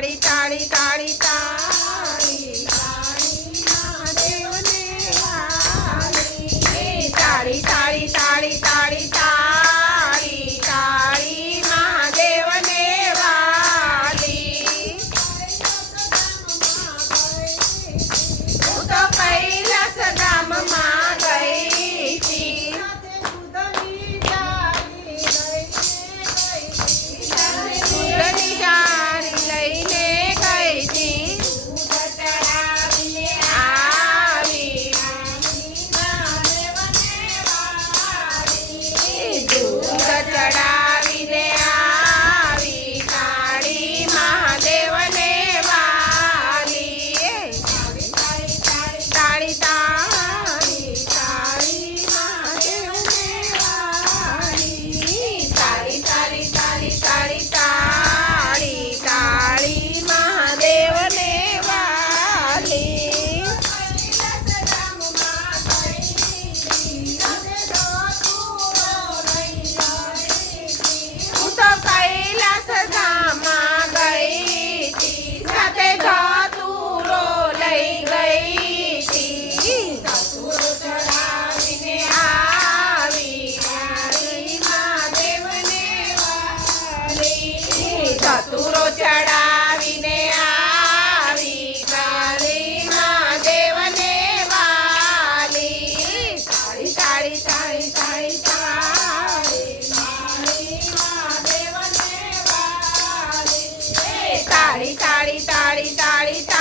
તાળી તાળી તાળી તાળી મહાદેવને વાલી તાળી તાળી તાળી તાળી તાળી તાળી મહાદેવને વાલી હું તો કૈલાસ ગામમાં ગઈ હતી દૂધની જારી લઈને ગઈ હતી દૂધ ચડાવીને આવી દૂધ ચડાવીને આવી કાળી મહાદેવને વાલી તાળી તાળી તાળી મહાદેવને વાલી તાળી તાળી તાળી તાળી તાળી તાળી મહાદેવને વાલી હું તો કૈલાસ ધામમાં ગઈ હતી સાથે ધતુરો લઈ ગઈ હતી ધતુરો ચડાવીને આવી કાળી મહાદેવને વાલી ધતુરો ચડાવીને આવી કાળી મહાદેવને વાલી તાળી તાળી તાળી તાળી તાળી મહાદેવને વાલી તાળી તાળી તાળી તાળી તાળી